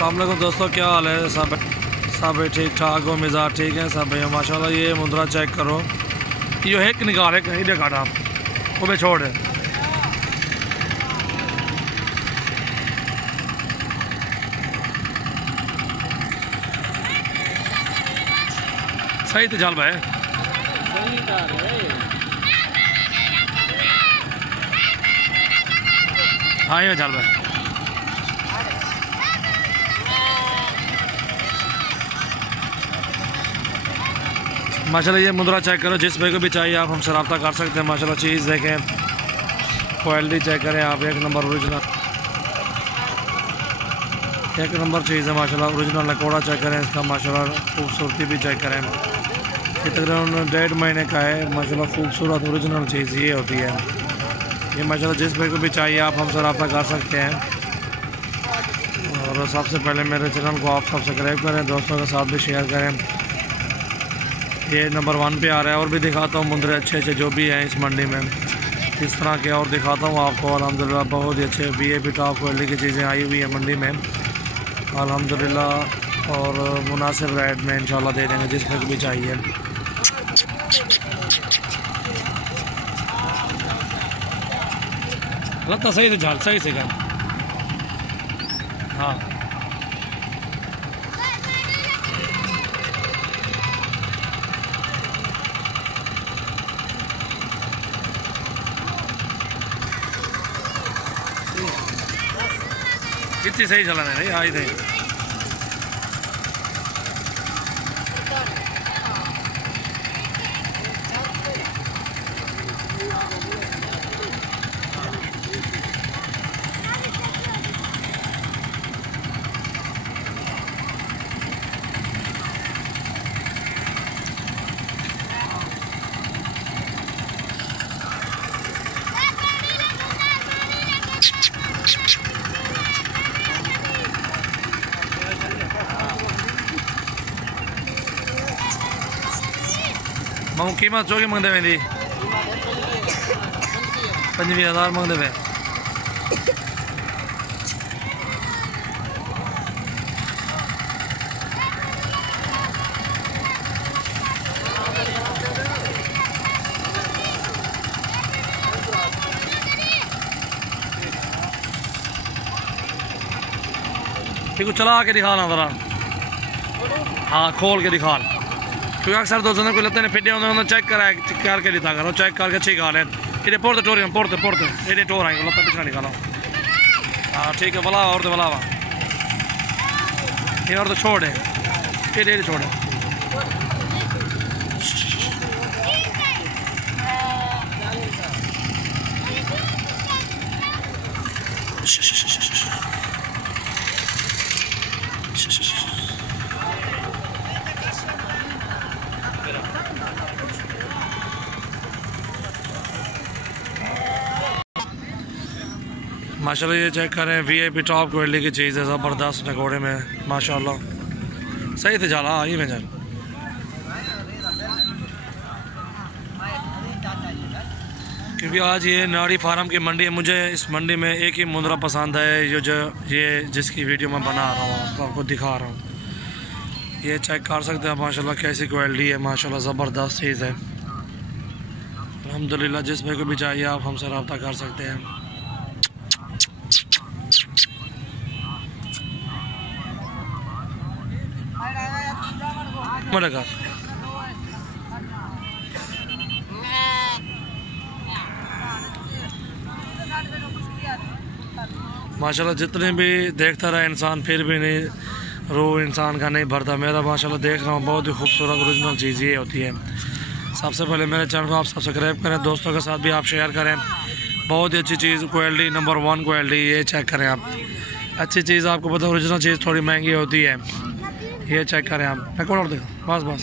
अस्सलाम वालेकुम दोस्तों, क्या हाल है? सब ठीक ठाक हो, मिजाज ठीक है सब भैया माशाल्लाह। ये मुद्रा चेक करो, ये एक निकाल है कहीं काटा वो भी छोड़ है। सही तो चल भाई, हाँ ये चल भाई। माशाल्लाह ये मुद्रा चेक करो, जिस भाई को भी चाहिए आप हमसे रब्ता कर सकते हैं। माशाल्लाह चीज़ देखें, क्वालिटी चेक करें आप, एक नंबर ओरिजिनल, एक नंबर चीज़ है माशाल्लाह। ओरिजिनल नकोड़ा चेक करें इसका, माशाल्लाह खूबसूरती भी चेक करें। ये तकरीबन 1.5 महीने का है माशाल्लाह। खूबसूरत ओरिजिनल चीज़ ये होती है ये माशाल्लाह। जिस भाई को भी चाहिए आप हमसे रब्ता कर सकते हैं। और सबसे पहले मेरे चैनल को आप सब्सक्राइब करें, दोस्तों के साथ भी शेयर करें। ये नंबर 1 पे आ रहा है। और भी दिखाता हूँ मुंदरे अच्छे जो भी हैं इस मंडी में, इस तरह के और दिखाता हूँ आपको। अल्हम्दुलिल्लाह बहुत ही अच्छे VIP टॉप क्वालिटी की चीज़ें आई हुई है मंडी में अल्हम्दुलिल्लाह। और मुनासिब रेट में इंशाल्लाह दे देंगे जिसमें भी चाहिए। लगता सही से झाल सही से कर, हाँ कितनी सही चलाना है आई थे। कीमत चौकी मंगते वेंदी 25,000 मंगते वे। ठीक चला के दिखा ना जरा, हाँ खोल के दिखा, क्योंकि अक्सर दोस्तों ने कोई लगता है फिटे उन्होंने चेक करके दिखा करो, चेक करके अच्छी गाल है। ये पोरते टोर पोरते ये टोर आएंगे लगता पिछड़ा निकालो, हाँ ठीक है। भला और तो भला ये और तो छोड़ है, ये छोड़ है। माशाल्लाह ये चेक करें, VIP टॉप क्वालिटी की चीज़ है, ज़बरदस्त नकोड़े में माशाल्लाह। सही थे जाला आई में जान। क्योंकि आज ये नाड़ी फार्म की मंडी है, मुझे इस मंडी में एक ही मुंदरा पसंद है ये जिसकी वीडियो मैं बना रहा हूँ तो आपको दिखा रहा हूँ। ये चेक कर सकते हैं माशाल्लाह कैसी क्वालिटी है माशाल्लाह, ज़बरदस्त चीज़ है अल्हम्दुलिल्लाह। जिस भाई को भी चाहिए आप हमसे रब्ता कर सकते हैं। माशाल्लाह जितने भी देखता रहा इंसान फिर भी नहीं रूह इंसान का नहीं भरता। मेरा माशाल्लाह देख रहा हूँ बहुत ही खूबसूरत ओरिजिनल चीज़ ये होती है। सबसे पहले मेरे चैनल को आप सब्सक्राइब करें, दोस्तों के साथ भी आप शेयर करें। बहुत ही अच्छी चीज़ क्वालिटी नंबर 1 क्वालिटी ये चेक करें आप। अच्छी चीज़ आपको पता है ओरिजिनल चीज़ थोड़ी महंगी होती है, ये चेक करें आप। एक और देखो बस